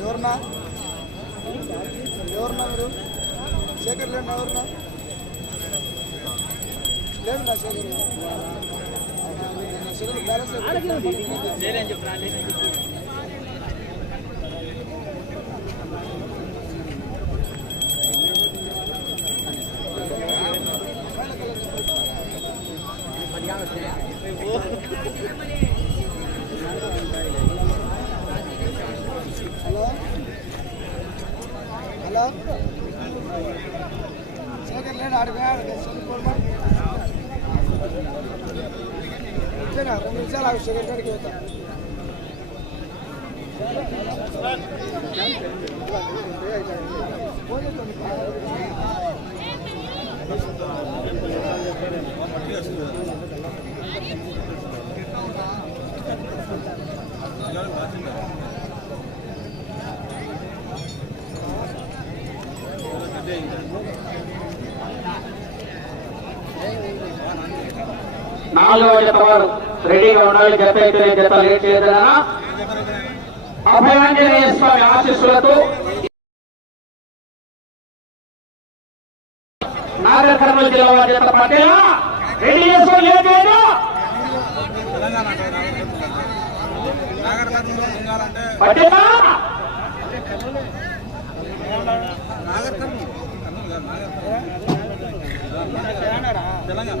ఎవరన్నా? ఎవరన్నా మీరు? శేఖర్ లేండి? ఎవరన్నా? లేదు నా శేఖర్. శేఖర్ బ్యాలెన్స్ రెండు నిమిషాలు ఆగు శేఖర్ కాడికి పోతా ఫోన్ చేస్తాను నాలుగవ జత వారు రెడీగా ఉండాలి. జత అయితే జత లేట్ చేయదనా అభయాంజనేయ స్వామి ఆశీస్సులతో నాగర్ కర్నూలు జిల్లా వారి జత పట్టేలా రెడీ చేసుకో లేట్ చేయదు పట్టేలా తెలంగాణ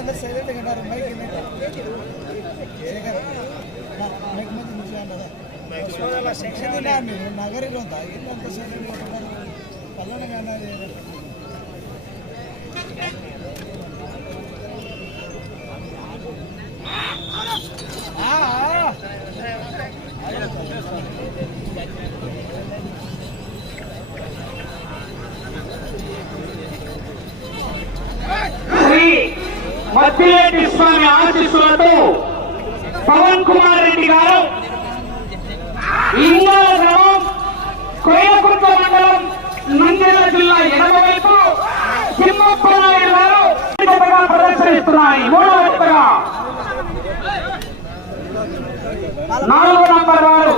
అందరు సైలెంట్గా ఉన్నారు మైక్ శేఖర్ మైక్ మీద నుంచి అన్నదా సెక్షన్ నగరిలో ఉందా ఏంటంత సైలెంట్గా ఉన్నారు పల్లెనగా మద్దిరెడ్డి స్వామి ఆశీస్సులతో పవన్ కుమార్ రెడ్డి గారు ఇంగాల గ్రామం కోయకుంట మండలం నంద్యాల జిల్లా ఎడమ వైపు తిమ్మప్ప నాయుడు గారు జతగా ప్రదర్శనిస్తున్నాయి. మూడవ జతగా నాలుగో నంబర్ వారు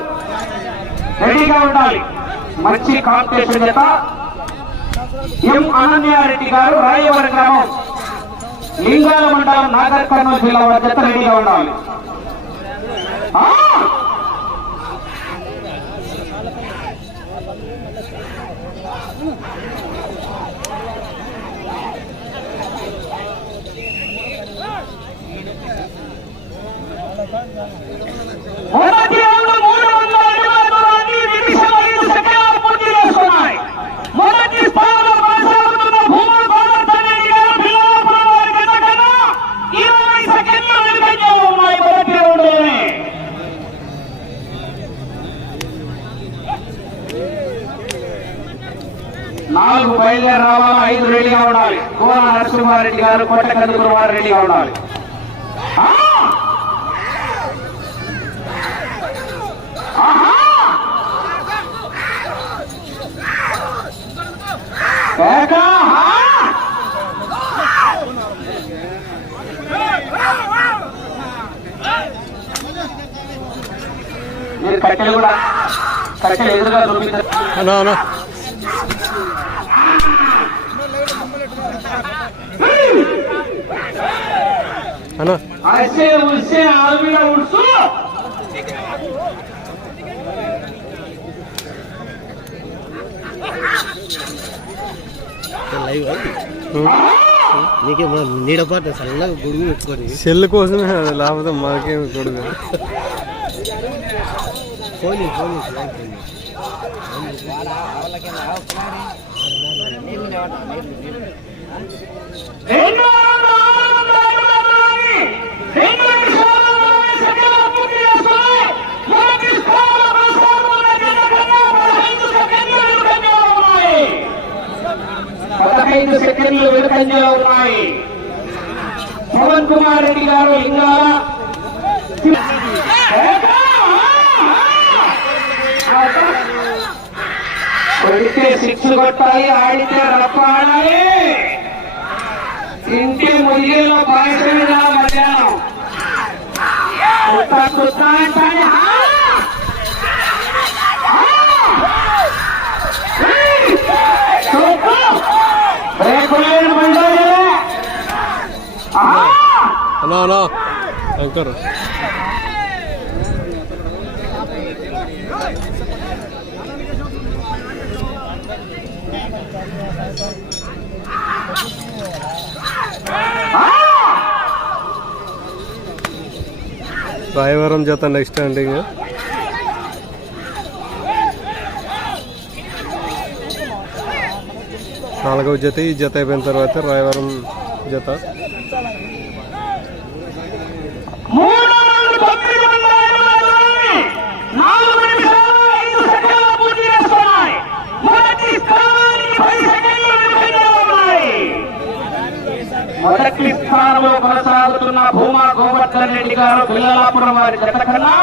రెడీగా ఉండాలి. మంచి కాంపిటీషన్ చేత ఎం అనన్యారెడ్డి గారు రాయవరం గ్రామం. లింగాల మండలం నాగర్ కర్నూలు జిల్లా వారి చెత్త రెడీగా ఉండాలి ఆ! మొదటి రౌండ్ మూడు వందల అడుగుల దూరాన్ని నిమిషం ఐదు సెకండ్లు పూర్తి చేసుకున్నాయి మొదటి స్థానంలో కొనసాగుతున్న భూముల గోవర్ధన్ రెడ్డి గారు పిల్లలపురం వారి జత కన్నా ఇరవై సెకండ్లు వెనుకంజలో ఉన్నాయి మొదటి రౌండ్లోనే నాలుగు బయలుదేరి రావాలా ఐదు రెడీగా ఉండాలి కుమారెడ్డి గారు కొట్ట కందుకురు ఉండాలి. మీరు కట్టెలు కూడా కట్టెలు ఎదురుగా చూపించారు అన్నా. లైవ్! నీకే నీడపాటు చల్లగా గొడుగు పెట్టుకొని. సెల్ కోసమే లేకపోతే మాకేం కొడుకు ఫోన్ ఫోన్ రెండు వందల ఆరు వందల అడుగుల రెండు నిమిషాలు సెకండ్ల పూర్తి చేసుకున్నాయి. మొదటి స్థానంలో కొనసాగుతున్న జట్ల కన్నా పదహైదు సెకండ్లు వెనుకంజలో ఉన్నాయి. ఐదు సెకండ్లు వెనుకంజలో ఉన్నాయి. పవన్ కుమార్ రెడ్డి గారు ఇంకా కొడితే సిక్స్ కొట్టాలి ఆడితే రప్ప ఆడాలి. ఇంటి ముయ్యలో పాయసం మధ్యాహ్నం. కొత్త కొత్త అంటే అన్నా అన్నా శంకర్ ఆ! రాయవరం జత నెక్స్ట్ అండి ఇంకా నాలుగవ జత ఈ జత అయిపోయిన తర్వాత రాయవరం జత మూడు వందల తొమ్మిది వందల ఇరవై తొమ్మిది. నాలుగు నిమిషాలు ఐదు సెకండ్ల పూర్తి చేసుకున్నాయి. మొదటి స్థానానికి పది సెకండ్లు వెనుకంజలో ఉన్నాయి. మొదటి స్థానంలో కొనసాగుతున్న భూమా గోవర్ధన్ రెడ్డి గారు పిల్లలాపురం వారి జత కన్నా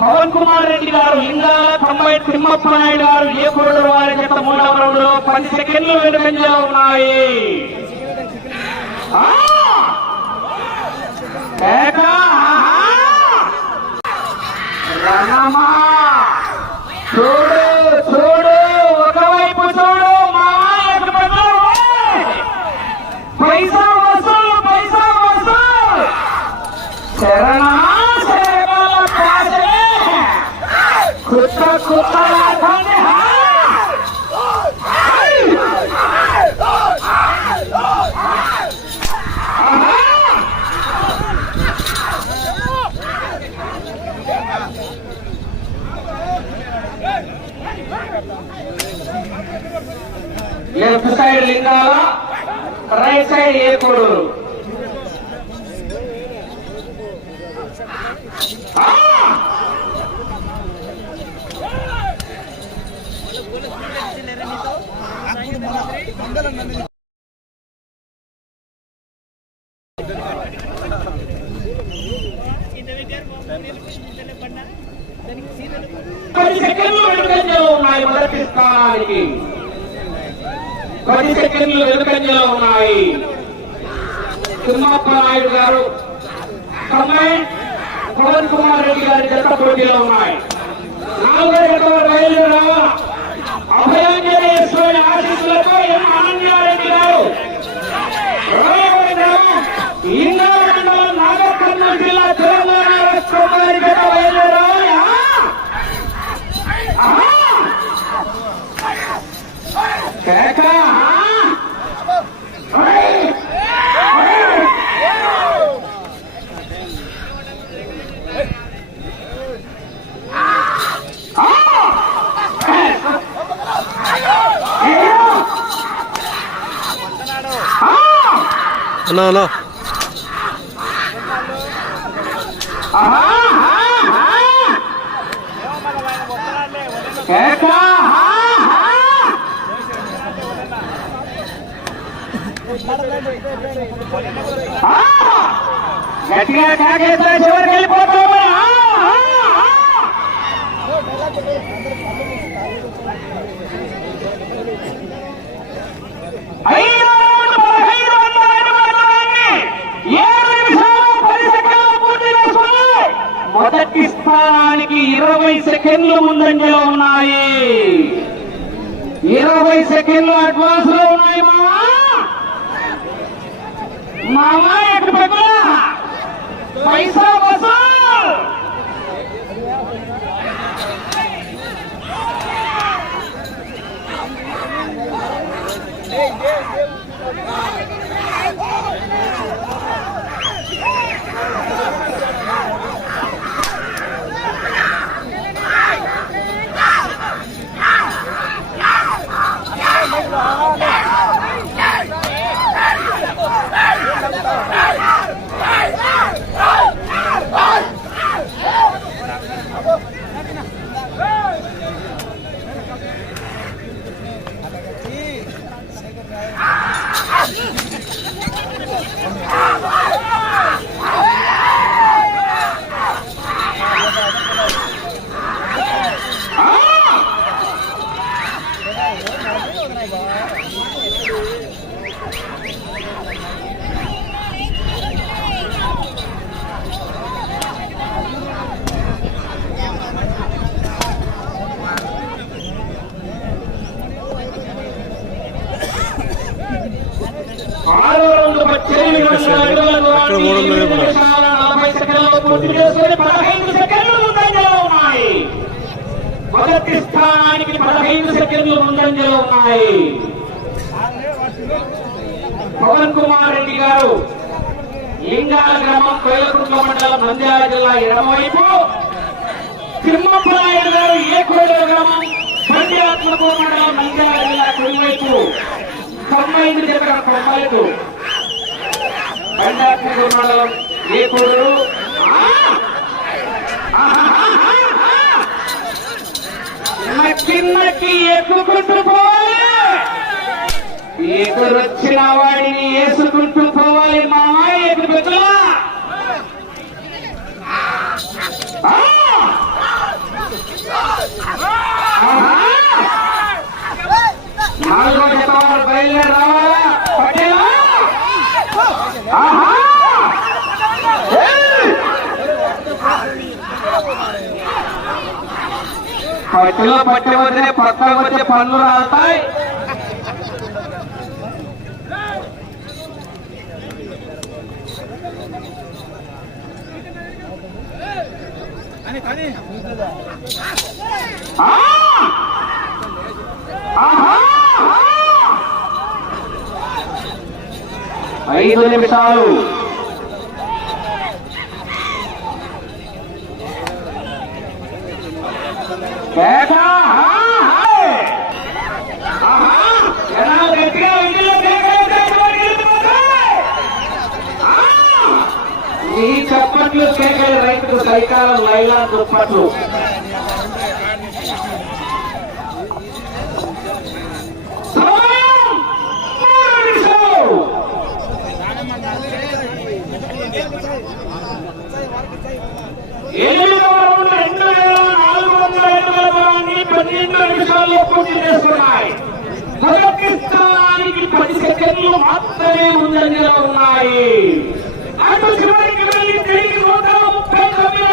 పవన్ కుమార్ రెడ్డి గారు లింగాల తొంభై తిమ్మప్ప నాయుడు గారు ఏకూరు వారి జత మూడవ రౌండ్లో పది సెకండ్లు వెనుకంజలో ఉన్నాయి ఆ! ఏకా! Left side Lingala right side Ekuduru పది సెకండ్లు వెనుకంజలో ఉన్నాయి మొదటి స్థానానికి పది సెకండ్లు వెనుకంజలో ఉన్నాయి. తిమ్మప్ప నాయుడు గారు పవన్ కుమార్ రెడ్డి గారి జత పోటీలో ఉన్నాయి. నాలుగో జత బయలుదేరా. ఆశీస్సులతో ఎం గారు? జిల్లా తెలంగాణ రాష్ట్రం వారి జత బయలుదేరా ఆహా! కేక! ఓయ్! ఓయ్! ఆ! అయ్యో! ఆ! అన్నా అన్నా ఆహా! ఆహా! కేక! ఆహా! ఆ! గట్టిగా కాకేస్తే చివరికి వెళ్ళిపోతావు మరి. ఆ! ఆ! ఆ! ఐదు రౌండ్లు పదహైదు వందల అడుగులన్నీ ఏడు నిమిషాలు గట్టిగా సెకండ్లు చివరికి చేసుకున్నాయి. మొదటి స్థానానికి ఇరవై సెకండ్లు ముందంజలో ఉన్నాయి ఇరవై సెకండ్లు అడ్వాన్స్లో ఉన్నాయి మామా మామా ఎక్కడ పెద్దలా పైసా వసూల్ మొదటి ఎనిమిది వందల అడుగుల దూరాన్ని ఎనిమిది నిమిషాల నలభై సెకండ్లలో పూర్తి చేసుకుని పదహైదు సెకండ్లు ముందంజలో ఉన్నాయి మొదటి స్థానానికి పదహైదు సెకండ్లు ముందంజలో ఉన్నాయి పవన్ కుమార్ రెడ్డి గారు లింగాల గ్రామం కోయలకుంట్ల మండలం నంద్యాల జిల్లా ఎడమవైపు తిమ్మప్పనాయుడు గారు ఏ కోయల గ్రామం పండిరాత్మకూరు మండలం నంద్యాల జిల్లా కుడివైపు తొంభైదు దగ్గర పండిరాత్మకూరు మండలం ఏ కోడలు ఎక్కుకుంటూ పోవాలి ఎదురొచ్చిన వాడిని వేసుకుంటూ పోవాలి మామా ఎదురు పెద్దలా నాలుగో జత బయలుదేరి పట్టిలో పట్టి వదిలే పక్కకు వచ్చే పనులు రాస్తాయి! ఆహా! ఐదు నిమిషాలు కేక! ఆహా! ఆహా! జనాలు గట్టిగా ఇంటిలో కేకలు వేసి పరిగెత్తుకుంటారు. ఆ! ఈ చప్పట్లు కేకలు రైతుకు సైకాలం లైలా దుప్పట్లు సమయం మూడు నిమిషాలు. రెండు వేల నాలుగు వందల పన్నెండు నిమిషాల్లో పూర్తి చేసుకున్నాయి. మొదటి స్థానానికి పది సెకండ్లు మాత్రమే ముందంజలో ఉన్నాయి. అటు చివరికి వెళ్ళి తిరిగి నూట ముప్పై తొమ్మిది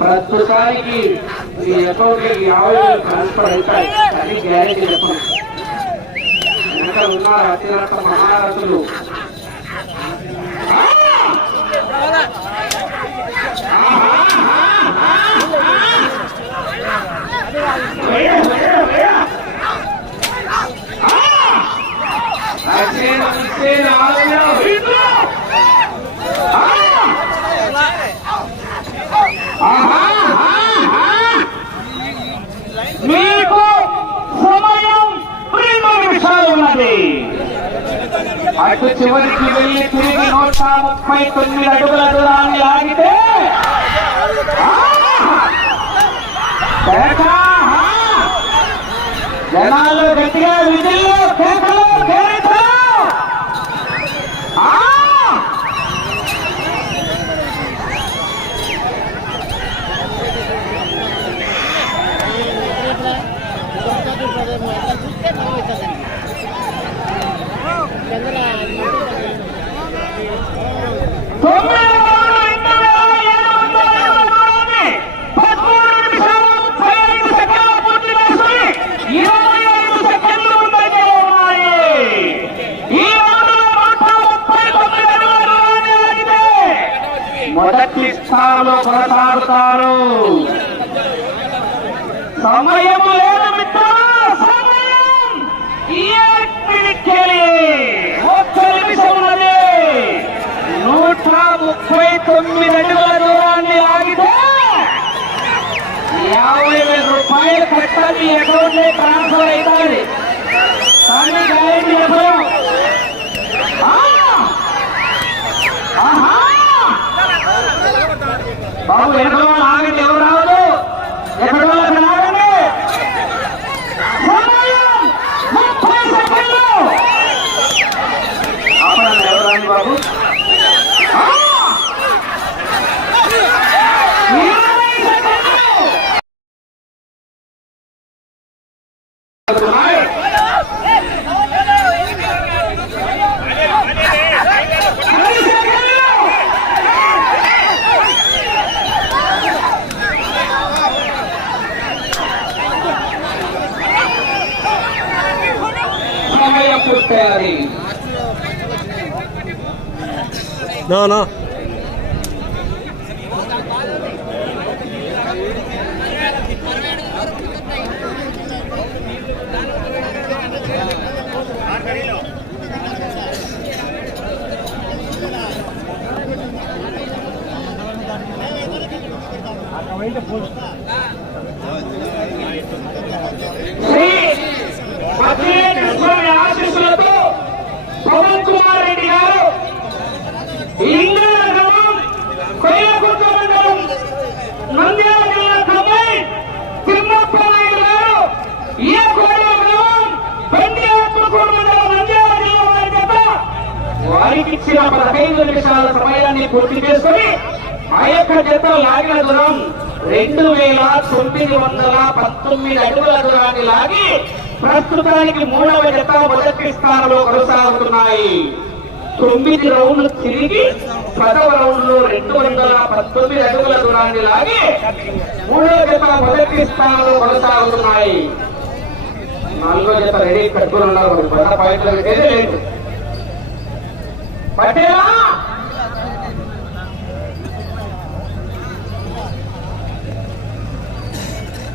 ప్రస్తుతానికి మీ అకౌంట్ యాభై వేలు ట్రాన్స్ఫర్ అవుతాయి. గ్యారెంటీ చెప్పండి. వెనక ఉన్నారు అతిరథ మహారథులు మీకు సమయం రెండు నిమిషాలు ఉన్నది అటు చివరికి వెళ్ళి తిరిగి నూట ముప్పై తొమ్మిది అడుగుల దూరాన్ని లాగితే జనాలు గట్టిగా విధుల్లో కేకలు కేకలు! ఆ! తొమ్మిది వందల రెండు వేల ఏడు వందల అడుగుల దూరాన్ని పదమూడు నిమిషాల ముప్పై ఐదు సెకండ్ల పూర్తి చేసుకుని ఇరవై ఐదు సెకండ్లు ముందంజలో ఉన్నాయి. ఈ రౌండ్లో నూట ముప్పై తొమ్మిది అడుగుల దూరాన్ని లాగితే మొదటి స్థానంలో కొనసాగుతారు. సమయం లేదు మిత్రులు సమయం ఏక్ మినిట్కేలి. ఒక్క నిమిషం ఉన్నది నూట ముప్పై తొమ్మిది అడుగుల దూరాన్ని ఆగితే యాభై వేల రూపాయలు కట్టాలి మీ అకౌంట్ ట్రాన్స్ఫర్ అవుతుంది కానీ గ్యారెంటీ చెప్పలేము ఆ! ఆహా! బాబు ఎక్కడో ఆగండి ఎవరు రావద్దు ఎక్కడో అక్కడ ఆగండి సమయం ముప్పై సెకండ్లు ఆపడండి ఎవరు రాండి బాబు ఆ! ఇరవై సెకండ్లు ఉన్నాయి. నో నో శ్రీ పద్దెనిమిది స్వామి ఆశీస్సులతో పవన్ కుమార్ రెడ్డి గారు లింగాల గ్రామం కొయ్యకుంట మండలం నంద్యాల జిల్లా కంబైన్ తిమ్మప్ప నాయుడు గారు ఏ కోడల గ్రామం బండి ఆత్మకూరు మండలం నంద్యాల జిల్లా వారి చేత వారికి ఇచ్చిన పదహైదు నిమిషాల సమయాన్ని పూర్తి చేసుకుని ఆ యొక్క జత లాగిన దూరం రెండు వేల తొమ్మిది వందల పంతొమ్మిది అడుగుల దూరాన్ని లాగి ప్రస్తుతానికి మూడవ జత మొదటి స్థానంలో కొనసాగుతున్నాయి. తొమ్మిది రౌండ్లు తిరిగి పదవ రౌండ్లో రెండు వందల పంతొమ్మిది అడుగుల దూరాన్ని లాగి మూడవ జత మొదటి స్థానంలో కొనసాగుతున్నాయి. నాలుగో జత రెడీ కట్టుకున్నారు పాయింట్లు లేదు. 快点啦